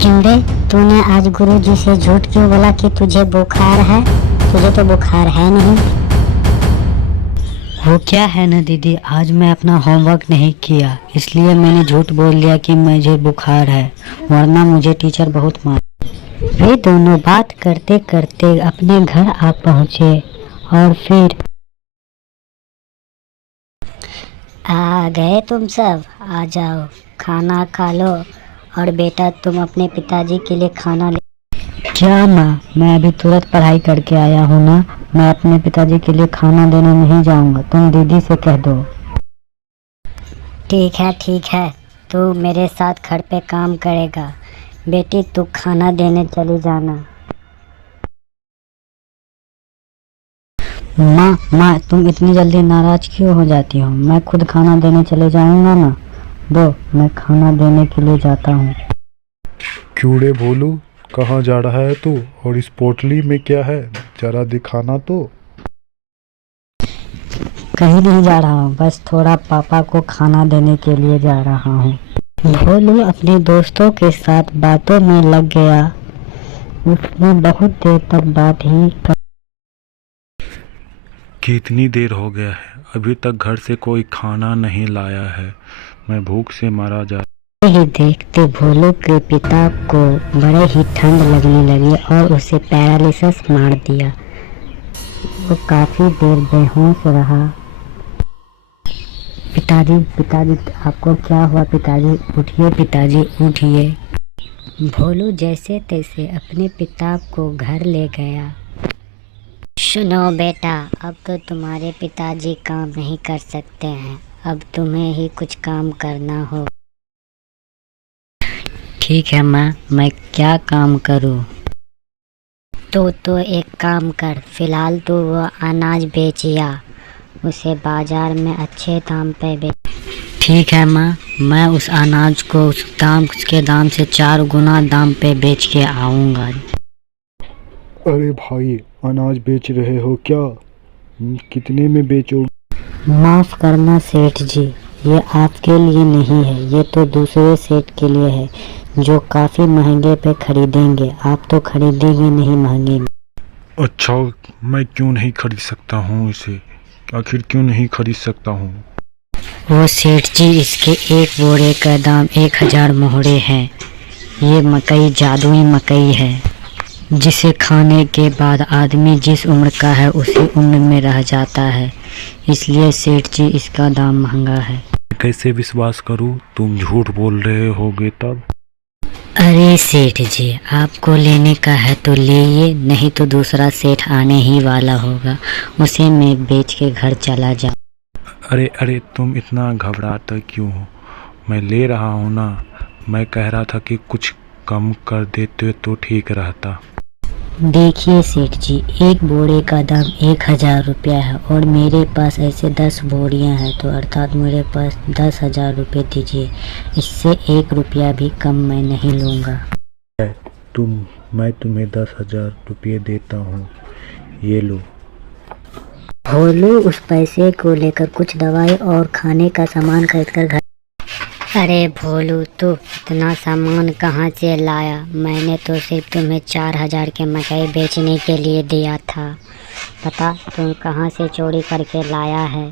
क्यों रे, तूने आज गुरुजी से झूठ क्यों बोला कि तुझे बुखार है? तुझे तो बुखार है नहीं। वो क्या है ना दीदी, आज मैं अपना होमवर्क नहीं किया इसलिए मैंने झूठ बोल दिया कि मुझे बुखार है, वरना मुझे टीचर बहुत मार। वे दोनों बात करते करते अपने घर आ पहुँचे और फिर आ गए तुम सब, आ जाओ खाना खा लो। और बेटा तुम अपने पिताजी के लिए खाना ले। क्या माँ, मैं अभी तुरंत पढ़ाई करके आया हूँ ना, मैं अपने पिताजी के लिए खाना देने नहीं जाऊँगा, तुम दीदी से कह दो। ठीक है, तू मेरे साथ घर पे काम करेगा। बेटी तू खाना देने चली जाना। माँ तुम इतनी जल्दी नाराज क्यों हो जाती हो? मैं खुद खाना देने चले जाऊँगा ना। दो, मैं खाना देने के लिए जाता हूँ। क्यों रे भोलू, कहाँ जा रहा है तू? और इस पोटली में क्या है, जरा दिखाना तो। कहीं नहीं जा रहा हूँ, बस थोड़ा पापा को खाना देने के लिए जा रहा हूँ। भोलू अपने दोस्तों के साथ बातों में लग गया। उसने बहुत देर तक बात ही कितनी देर हो गया है, अभी तक घर से कोई खाना नहीं लाया है, मैं भूख से मारा जा। ही देखते भोलू के पिता को बड़े ही ठंड लगने लगी और उसे पैरालिसिस मार दिया। वो काफी देर बेहोश रहा। पिताजी आपको क्या हुआ? पिताजी उठिए, पिताजी उठिए। भोलू जैसे तैसे अपने पिता को घर ले गया। सुनो बेटा, अब तो तुम्हारे पिताजी काम नहीं कर सकते हैं, अब तुम्हें ही कुछ काम करना हो। ठीक है माँ, मैं क्या काम करूँ? तो एक काम कर, फिलहाल तो वो अनाज बेचिया, उसे बाजार में अच्छे दाम पे बेच। ठीक है माँ, मैं उस अनाज को उसके दाम से 4 गुना दाम पे बेच के आऊँगा। अरे भाई, अनाज बेच रहे हो क्या? कितने में बेचोगे? माफ़ करना सेठ जी, ये आपके लिए नहीं है, ये तो दूसरे सेठ के लिए है जो काफ़ी महंगे पे खरीदेंगे। आप तो खरीदेंगे नहीं महंगे में। अच्छा, मैं क्यों नहीं खरीद सकता हूँ इसे? आखिर क्यों नहीं खरीद सकता हूँ? वो सेठ जी, इसके एक बोरे का दाम 1000 मोहरे हैं। ये मकई जादुई मकई है जिसे खाने के बाद आदमी जिस उम्र का है उसी उम्र में रह जाता है, इसलिए सेठ जी इसका दाम महंगा है। कैसे विश्वास करूँ? तुम झूठ बोल रहे होगे तब। अरे सेठ जी, आपको लेने का है तो लेइए, नहीं तो दूसरा सेठ आने ही वाला होगा, उसे मैं बेच के घर चला जाऊँ। अरे तुम इतना घबराते क्यों हो? मैं ले रहा हूँ ना। मैं कह रहा था कि कुछ कम कर देते तो ठीक रहता। देखिए सेठ जी, एक बोरे का दाम 1000 रुपया है और मेरे पास ऐसे 10 बोरियां हैं, तो अर्थात मेरे पास 10,000 रुपये दीजिए। इससे 1 रुपया भी कम मैं नहीं लूँगा। मैं तुम्हें 10,000 रुपये देता हूँ, ये लो। भोलू उस पैसे को लेकर कुछ दवाई और खाने का सामान खरीद कर घर। अरे भोलू, तू इतना सामान कहाँ से लाया? मैंने तो सिर्फ तुम्हें 4000 के मकई बेचने के लिए दिया था, पता तुम कहाँ से चोरी करके लाया है।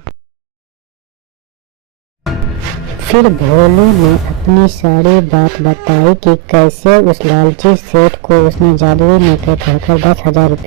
फिर भोलू ने अपनी सारी बात बताई कि कैसे उस लालची सेठ को उसने जादुई मकई कहकर 10,000 रुपये